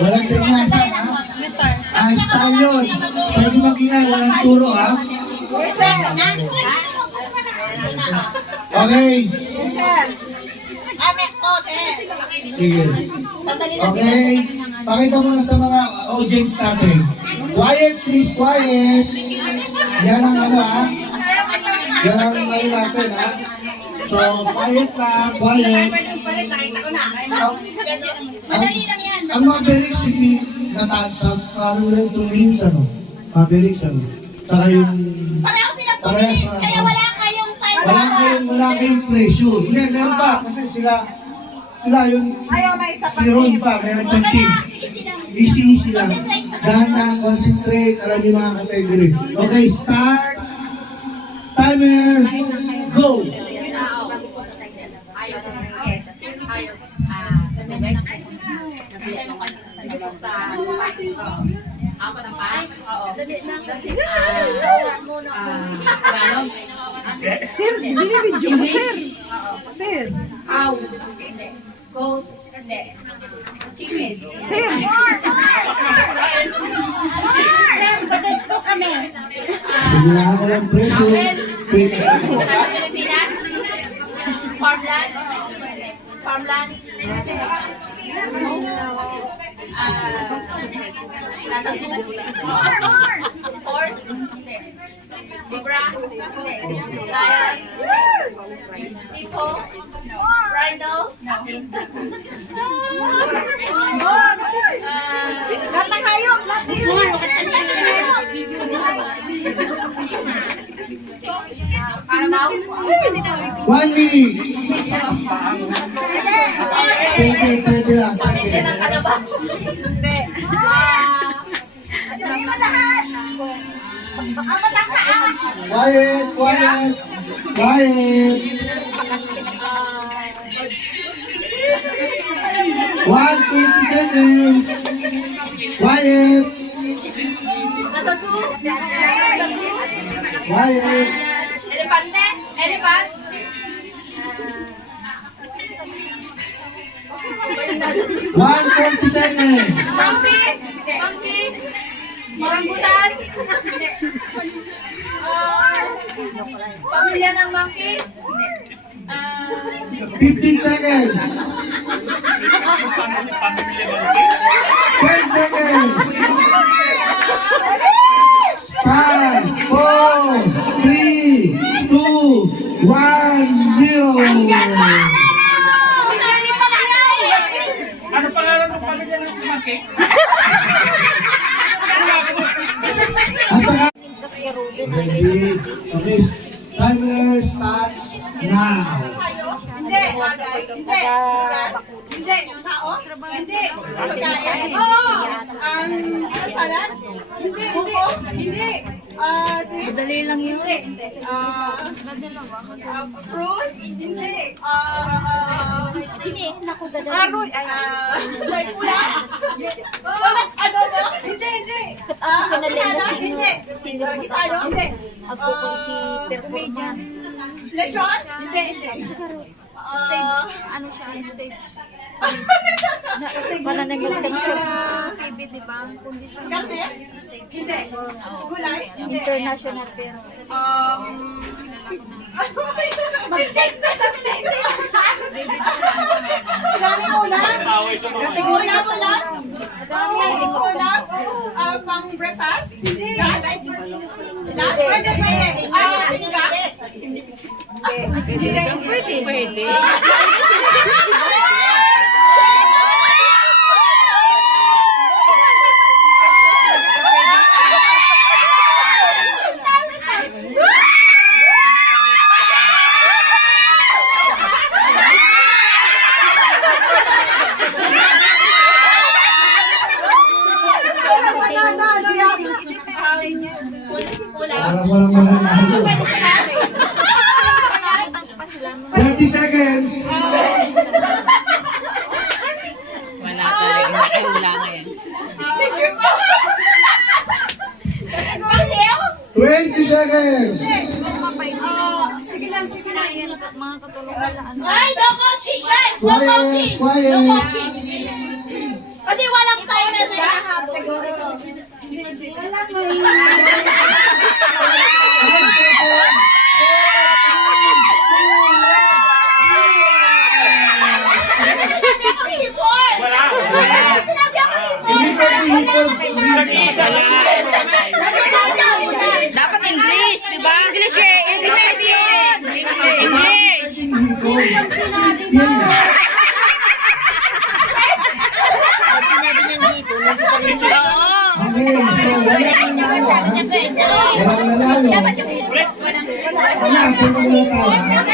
Walang senyasan, ha? Style yun. Pwede mag-ingay, walang turo, ha? Okay. Sige. Okay. Pakita mo na sa mga audience natin. Quiet, please, quiet. Yan ang ano, ha? Yan ang ano natin, ha? So, quiet lang, quiet. Ang Mavericks, hindi nataan sa parang lang 2 minutes, ano? Mavericks, ano? Tsaka yung... Pareho silang 2 minutes, kaya wala kayong time. Wala kayong pressure. Hindi, meron pa. Kasi sila yung... Si Ron pa, meron pang team. Easy lang. Dahan, concentrate, alam niyo mga category. Okay, start. Timer. Go. Sir, binibidyo mo, sir. Sir. Goat. Chicken. Sir. Sir, bagat po kami. Sige na ako ng pressure. Pilipinas. Farmland. Farmland. Nasa two. Horse. Zebra. Lion. Hippo. Rhino. Lahat ng hayop. Carabao. 1 minute. Pwede lang. Pamilya ng kalabaw. Hindi. Sabihin mo lahat. Ang matangkaan. Quiet. 1:20 seconds. Quiet. Nasa zoo. Quiet. Elepante. Elephant. 1:20 seconds. Monkey. Orangutan. Pamilya ng monkey. 15 seconds. 10 seconds. 5, 4, 3, 2, 1, 0. Ano pangalan ng pamilya ng monkey? At saka, ready? Okay, timer starts now. Hindi. Tao? Hindi. Pagkain? Oo. Salad? Hindi. Sweet? Madali lang yun. Fruit? Hindi. Karoy. May pula? Adobo? Hindi. Hindi. Gisado? Hindi. Performance. Lechon? Hindi. Stage. Ano siya? Stage. Wala na yung TV, di ba? Karte? Hindi. Gulay? Hindi. International pero. Mag-shake na sabi na hindi. Daming ulam? Ulam? Daming ulam? Pang breakfast? Hindi. Lunch? Pwede. Sinigang? Pwede. Para mo lang mananalo. 30 seconds. Wala talaga. Ay, wala na yan. 20 seconds. Sige lang. Mga katulungan na ano. Ay, no coaching, guys! No Quiet, coaching! quiet. No coaching! Kasi walang timer na hinahabol. Sinabi ako hipon! Wala. Sinabi ako hipon! Hindi pa si Hipon. Nag-iisa lang sila. Dapat English, di ba? English eh. English yun. English. Hipon. Yan na. Oo. Okay, so wala kang nalo. Walang nanalo. Dapat yung hipon. Wala, pwede na tayo.